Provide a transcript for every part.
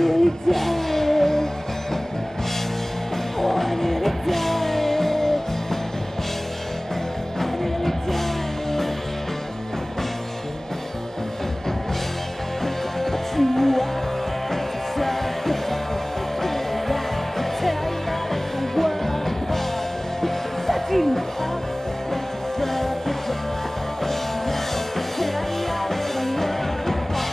nearly died. Oh, I nearly died. I nearly died. But you are such a fool. I can tell you not in the world apart. Such you are such a fool. I can tell you not in the world apart.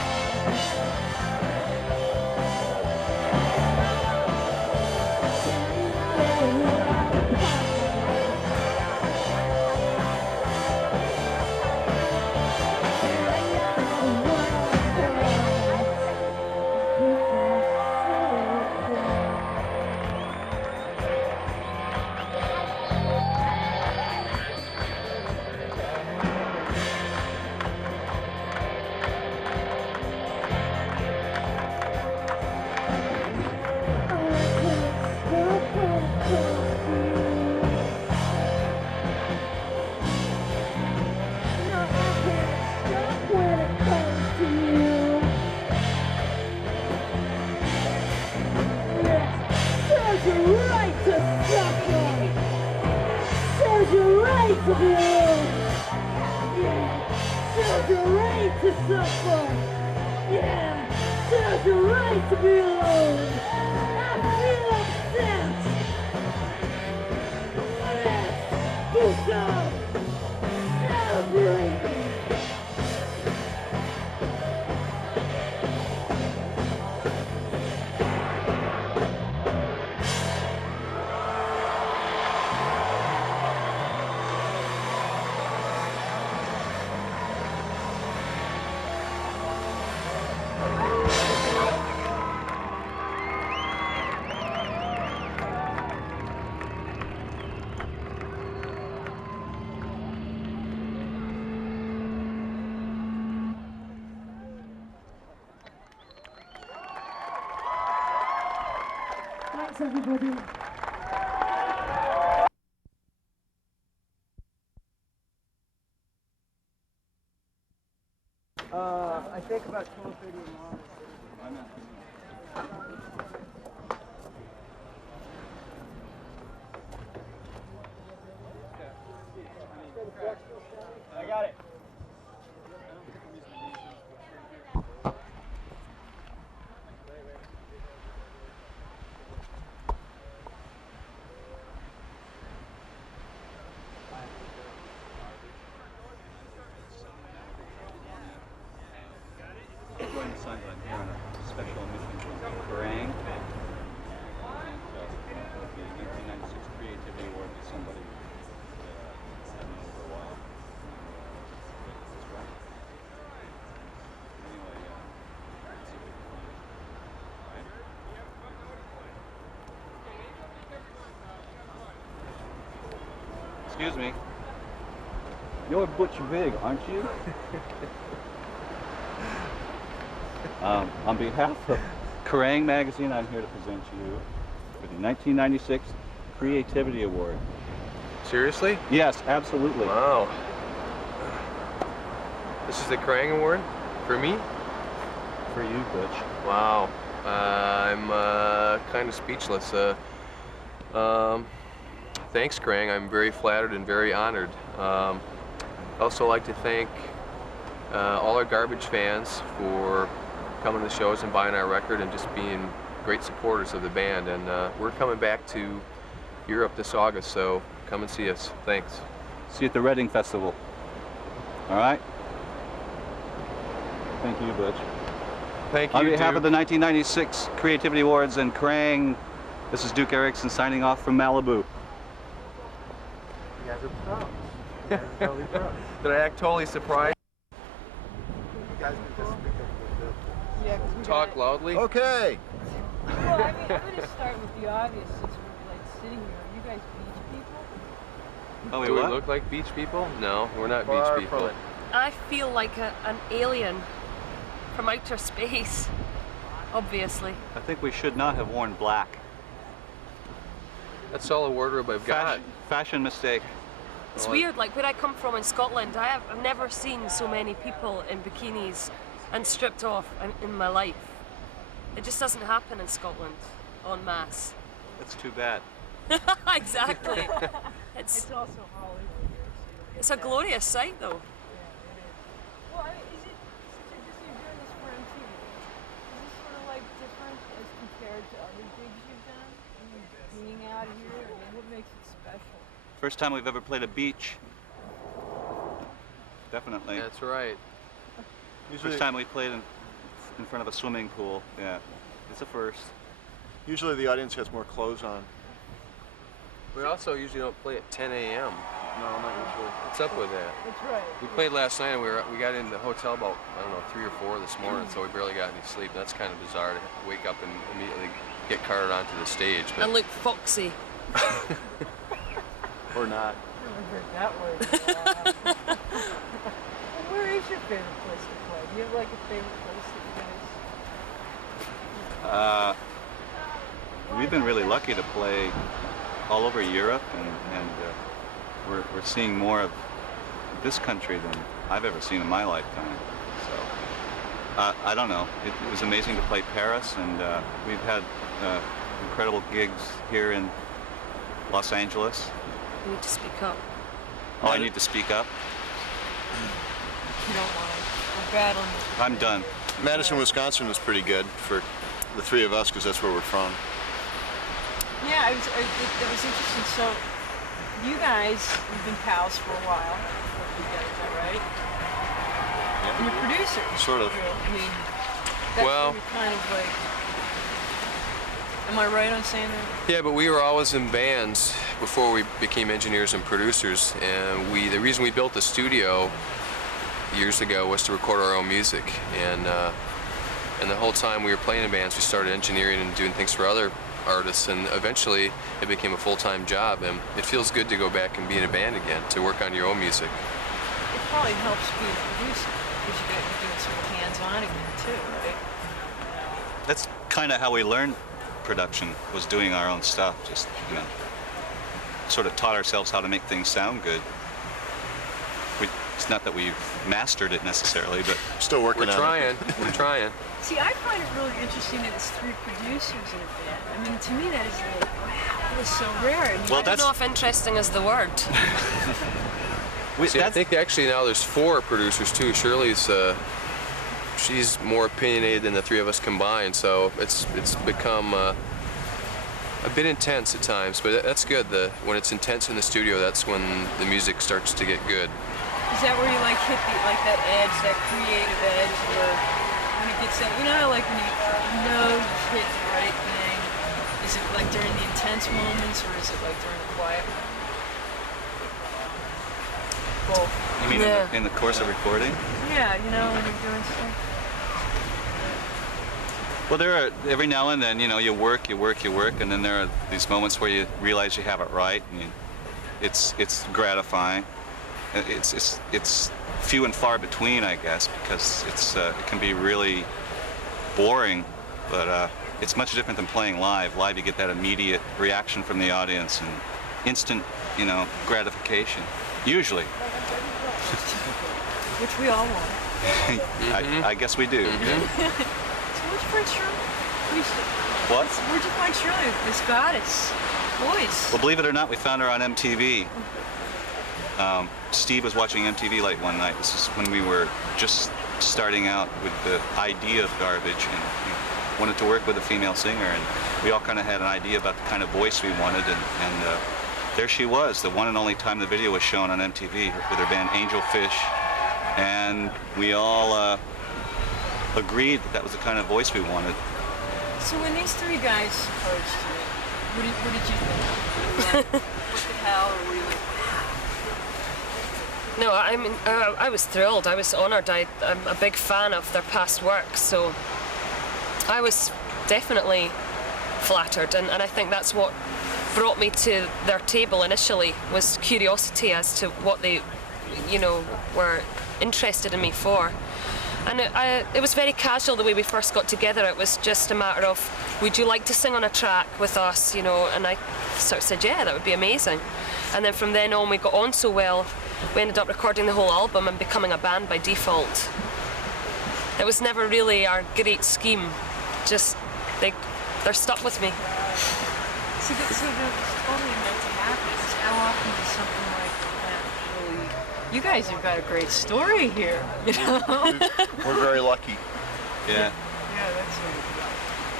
To be alone. Yeah, serves your right to suffer. Yeah, serves your right to be alone. I feel upset. Let's do some celebrating. Thanks, everybody. I think about 12:30 tomorrow. I got it. Signed on here on a special mission from Kerrang. The 1996 Creativity Award to somebody I've known for a while. Anyway, let's see what we can find. Excuse me. You're Butch Vig, aren't you? On behalf of Kerrang! Magazine, I'm here to present you with the 1996 Creativity Award. Seriously? Yes, absolutely. Wow. This is the Kerrang! Award? For me? For you, Butch. Wow. I'm kind of speechless. Thanks, Kerrang! I'm very flattered and very honored. I'd also like to thank all our Garbage fans for coming to the shows and buying our record and just being great supporters of the band. And we're coming back to Europe this August, so come and see us. Thanks. See you at the Reading Festival. All right? Thank you, Butch. Thank you, On behalf Duke. of the 1996 Creativity Awards and Kerrang!, this is Duke Erickson signing off from Malibu. You guys are proud. You guys are totally proud. Did I act totally surprised? You guys can just speak up. Yeah, 'cause we Talk gotta- loudly? Okay. Well, I mean, I'm going to start with the obvious since we're like sitting here. Are you guys beach people? Oh, wait, Do we what? look like beach people? No, we're not Far beach people. from it. I feel like an alien from outer space, obviously. I think we should not have worn black. That's all the wardrobe I've got. Fashion mistake. It's weird, like where I come from in Scotland, I've never seen so many people in bikinis and stripped off in my life. It just doesn't happen in Scotland en masse. That's too bad. Exactly. It's It's also Hollywood here, so you it's a glorious sight though. Well, I mean, is it, so just you're doing this for MTV, is this sort of like different as compared to other gigs you've done? I mean, being out here, I mean, what makes it special? First time we've ever played a beach. Definitely. That's right. Usually, First time we played in front of a swimming pool. Yeah, it's a first. usually the audience has more clothes on. We also usually don't play at 10 a.m. No, not usually. What's up with that? That's right. We played last night and we got in the hotel about, I don't know, 3 or 4 this morning, so we barely got any sleep. That's kind of bizarre to wake up and immediately get carted onto the stage. And look foxy. Or not. I haven't heard that word in a while. Well, where is your favorite place to play? Do you have like a favorite place that you guys? We've been really lucky to play all over Europe, and we're seeing more of this country than I've ever seen in my lifetime. So I don't know. It was amazing to play Paris, and we've had incredible gigs here in Los Angeles. You need to speak up. Oh, I need to speak up. You don't want to. We're battling. I'm done. Madison, Wisconsin was pretty good for the three of us because that's where we're from. Yeah, it was interesting. So, you guys have been pals for a while. You guys, is that right? And you're producers. Sort of. I mean, that's Well- where you're kind of like. Am I right on saying that? Yeah, but we were always in bands before we became engineers and producers, and the reason we built the studio years ago was to record our own music, and the whole time we were playing in bands, we started engineering and doing things for other artists, and eventually it became a full-time job, and it feels good to go back and be in a band again, to work on your own music. It probably helps being a producer because you're doing sort of hands-on again too, right? That's kind of how we learned production, was doing our own stuff. Just, sort of taught ourselves how to make things sound good. It's not that we've mastered it necessarily, but Still working We're on trying. We're trying. See, I find it really interesting that it's 3 producers in a band. I mean, to me that is like, wow, that is so rare. And Well, I don't know if interesting is the word. See, I think actually now there's 4 producers too. Shirley's, she's more opinionated than the 3 of us combined, so it's become a bit intense at times, but that's good. When it's intense in the studio, that's when the music starts to get good. is that where you like hit that edge, that creative edge, where when it gets that, like when you you've hit the right thing? Is it like during the intense moments, or is it like during the quiet moments? Both. you mean Yeah. in the course of recording? Yeah, when you're doing stuff. Well, there are, every now and then, you work, and then there are these moments where you realize you have it right, and it's gratifying. It's few and far between, I guess, because it can be really boring, but it's much different than playing live. Live, you get that immediate reaction from the audience and instant, gratification. Usually. Which we all want. I guess we do. Yeah. So where'd you find Shirley? What? Where'd you find Shirley, this goddess? Voice. Well, believe it or not, we found her on MTV. Steve was watching MTV late one night. This is when we were just starting out with the idea of Garbage, and we wanted to work with a female singer, and we all kind of had an idea about the kind of voice we wanted, and there she was, the one and only time the video was shown on MTV with her band Angel Fish, and we all agreed that was the kind of voice we wanted. So when these 3 guys approached you, what did you think? What the hell, or were you like, No, I mean, I was thrilled. I was honoured. I'm a big fan of their past work, so I was definitely flattered, and I think that's what brought me to their table initially, was curiosity as to what they, were interested in me for. And it was very casual the way we first got together. It was just a matter of, would you like to sing on a track with us, and I sort of said, yeah, that would be amazing. And then from then on, we got on so well, we ended up recording the whole album and becoming a band by default. It was never really our great scheme, just they're stuck with me. So that's totally meant to happen. How often does something like that really... You guys have got a great story here, you know? We're very lucky. Yeah. Yeah, that's right.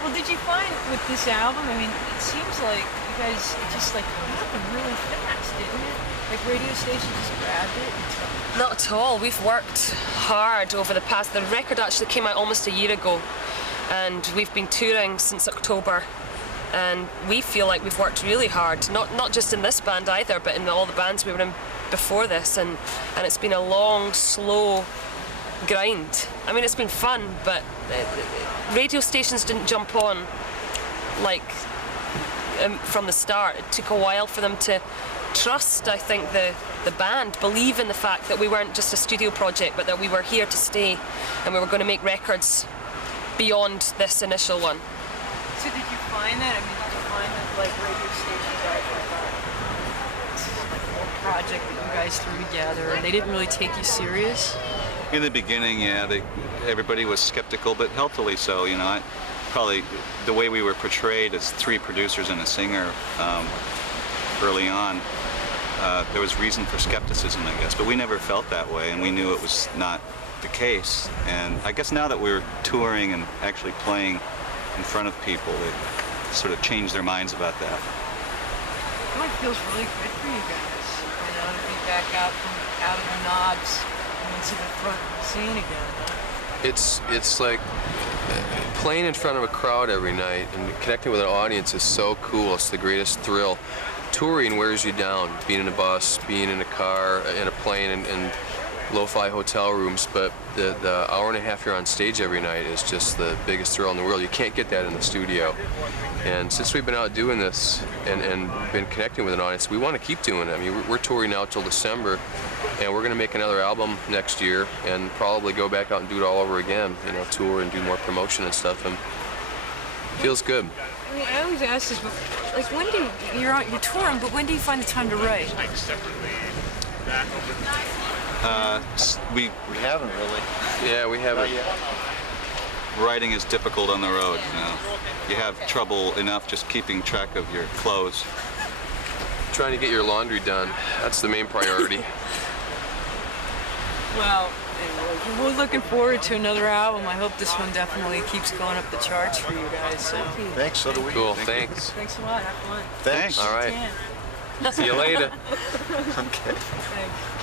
Well, did you find with this album, I mean, it seems like you guys, it just like happened really fast, didn't it? Like radio stations just grabbed it and stuff. Not at all. We've worked hard over the past. The record actually came out almost a year ago, and we've been touring since October. And we feel like we've worked really hard, not just in this band either, but in all the bands we were in before this, and it's been a long, slow grind. I mean, it's been fun, but radio stations didn't jump on like from the start. It took a while for them to trust, I think, the band, believe in the fact that we weren't just a studio project, but that we were here to stay, and we were going to make records beyond this initial one. So did you find that? I mean, did you find that like radio stations actually thought this is like a whole project that you guys threw together, and they didn't really take you serious? In the beginning, yeah, everybody was skeptical, but healthily so. You know, probably the way we were portrayed as three producers and a singer early on, there was reason for skepticism, I guess. But we never felt that way, and we knew it was not the case. And I guess now that we're touring and actually playing in front of people, they sort of changed their minds about that. Well, it feels really good for you guys, you know, to be back out of the knobs and into the front of the scene again. Huh? It's like playing in front of a crowd every night and connecting with an audience is so cool. It's the greatest thrill. Touring wears you down, being in a bus, being in a car, in a plane, and lo-fi hotel rooms, but the hour and a half you're on stage every night is just the biggest thrill in the world. You can't get that in the studio. And since we've been out doing this and been connecting with an audience, we want to keep doing it. I mean, we're touring now till December, and we're going to make another album next year and probably go back out and do it all over again, you know, tour and do more promotion and stuff, and it feels good. I mean, I always ask this, but like, when do you're touring, but when do you find the time to write? We haven't really. Yeah, we haven't. Writing is difficult on the road. You know, you have trouble enough just keeping track of your clothes. Trying to get your laundry done. That's the main priority. Well, anyway, we're looking forward to another album. I hope this one definitely keeps going up the charts for you guys. So. Thanks, so do we. Cool, thanks. Thanks a lot. Have fun. Thanks. All right. Yeah. See you later. Okay. Thanks.